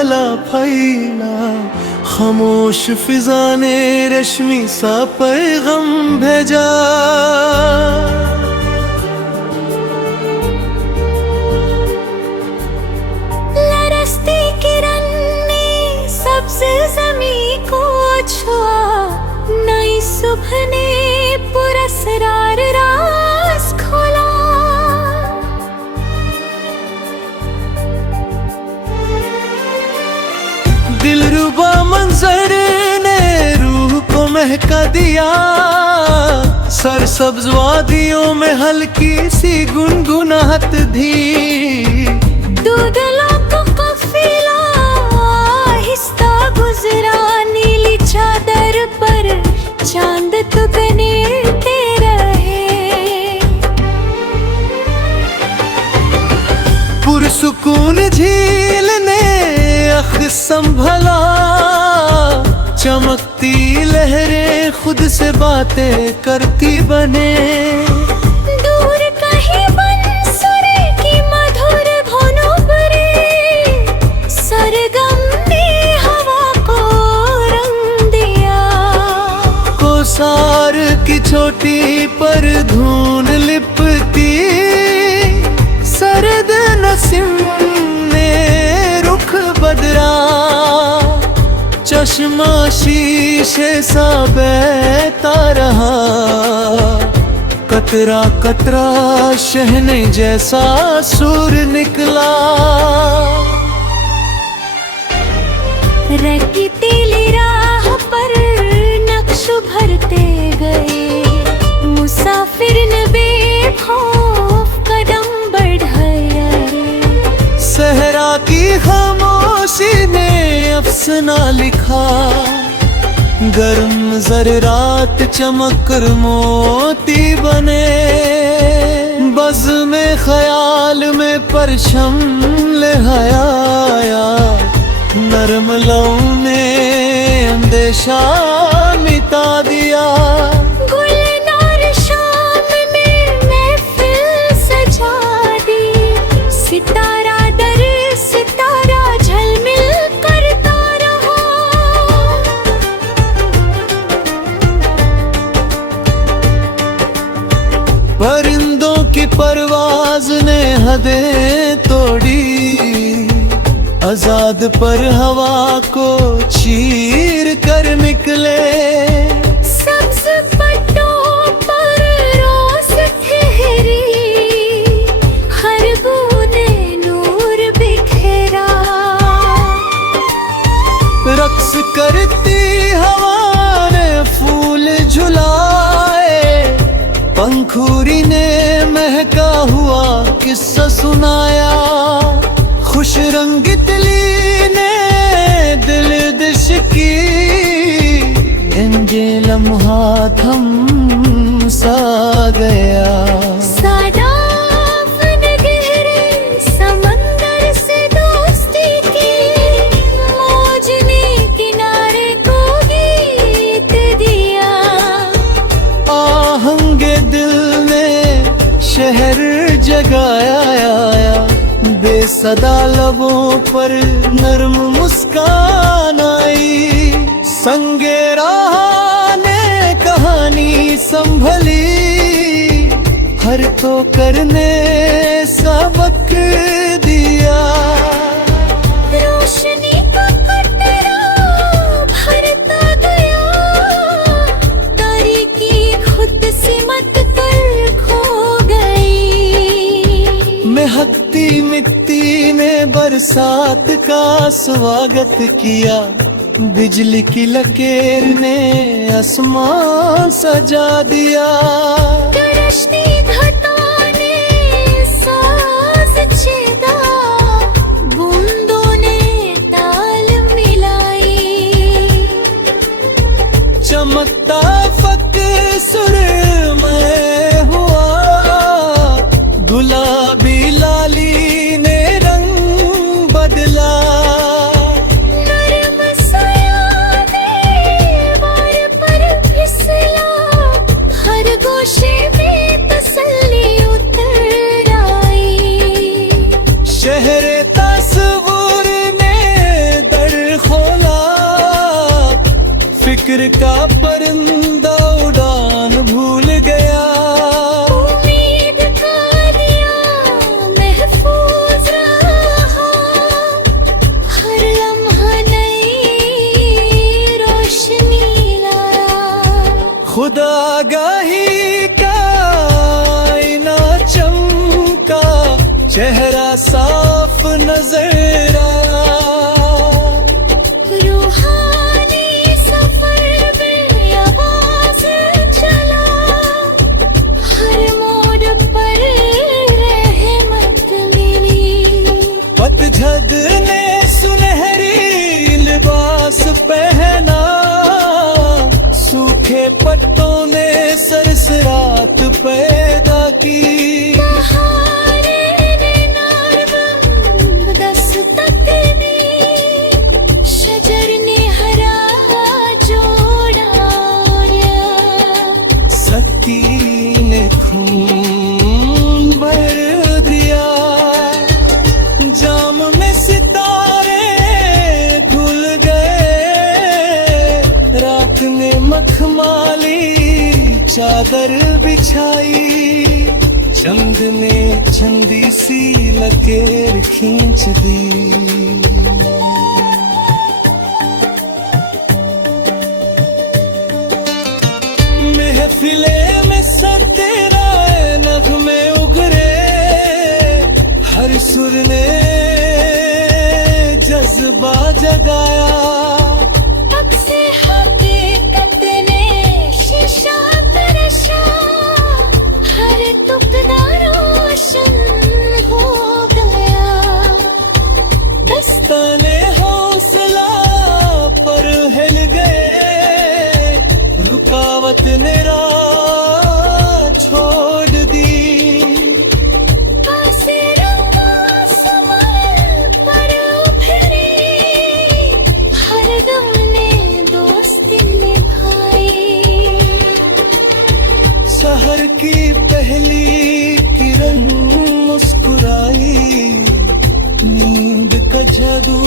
चला फैला, खामोश फिजा ने रेशमी सा पैगाम भेजा। लरसती किरण ने सब्ज ज़मीं को छुआ, नई सुबह ने पुरस्कार राज खोला। दिलरुबा मंजर ने रूह को महका दिया, सरसब्ज वादियों में हल्की सी गुनगुनाहट धी। दूधलों को काफिला आहिस्ता गुजरा, नीली चादर पर चांद तुगनेते रहे। पुरसुकून झील ने अख संभला, चमकती लहरें खुद से बातें करती बने। दूर कहीं बंसुरी की मधुर धुनों बरे, सरगम ने हवा को रंग दिया। कोसार की चोटी पर धून लिपटी, सरद नसीम ने रुख बदरा। चश्मा शीशे सा बहता रहा, कतरा कतरा शहने जैसा सुर निकला। रंगी तेली राह पर नक्श भरते गए, मुसाफिर ने बेखौफ कदम बढ़ाए। सहरा की खामोशी ने अफसाना लिखा, गर्म ज़र्रात चमक कर मोती बने। बज़ में ख्याल में परचम लहराया, नरम लौ ने अंदेशा मिटा दिया। गुलनार शाम ने महफिल सजा दी, सितारा दर सितारा झलमिल करता रहा। परिंदों की परवाज ने हदें तोड़ी, आजाद पर हवा को चीर कर निकले। सब्ज पट्टों पर रोज ठहरी, हर बूंदे नूर बिखेरा। रक्स करती हवा ने फूल झुलाए, पंखुरी ने महका हुआ किस्सा सुनाया। खुश रंग तितली ने दिल दिश की, ये लम्हा थम सा गया। सादाफ ने गहरे समंदर से दोस्ती की, मौज ने किनारे को गीत दिया। आहंगे दिल ने शहर जगाया, बेसदा लबों पर नर्म मुस्कान आई। संगे राह ने कहानी संभली, हर तो करने सबक दिया। रोशनी का कटरा भरता गया, तारीकी खुद सिमट कर खो गई। महकती मिट्टी ने बरसात का स्वागत किया, बिजली की लकीर ने आसमान सजा दिया। गरजती घटा ने साज छेदा, बूंदों ने ताल मिलाई। चमकता फक सुरमय हुआ, गुलाबी लाली ने रंग बदला। हर गोशे में तसल्ली फिक्र का परिंदा उड़ान भूल गया। उम्मीद का दिया महफूज रहा, हर लम्हा नई रोशनी लाया। खुदागाही का आईना चमका, चेहरा साफ नजर आया। रूहानी सफर में आवाज चला, हर मोड़ पर रहमत मिली। पतझड़ ने सुनहरी लिबास पहना, सूखे पत्तों ने सरसरात पैदा की। बहारें ने नर्म दस्तक दी, शजर ने हरा जोड़ा ओढ़ा। सकी ने खून भर दिया, जाम में सितारे घुल गए। रात ने मखमाली चादर बिछाई, चंद ने चंदी सी लकीर खींच दी। महफिले में सतेराए नगमे उगरे, हर सुर ने जज्बा जगाया। तब से हकीकत ने शीशा तरशा, हर टुकड़ा रोशन हो गया। दस्ताने हौसला पर हिल गए, रुकावत ने राह छोड़ दी। कासे रंगा समर पर उभरी, हर दम ने दोस्ती निभाई। शहर की पहली किरण मुस्कुराई, नींद का जादू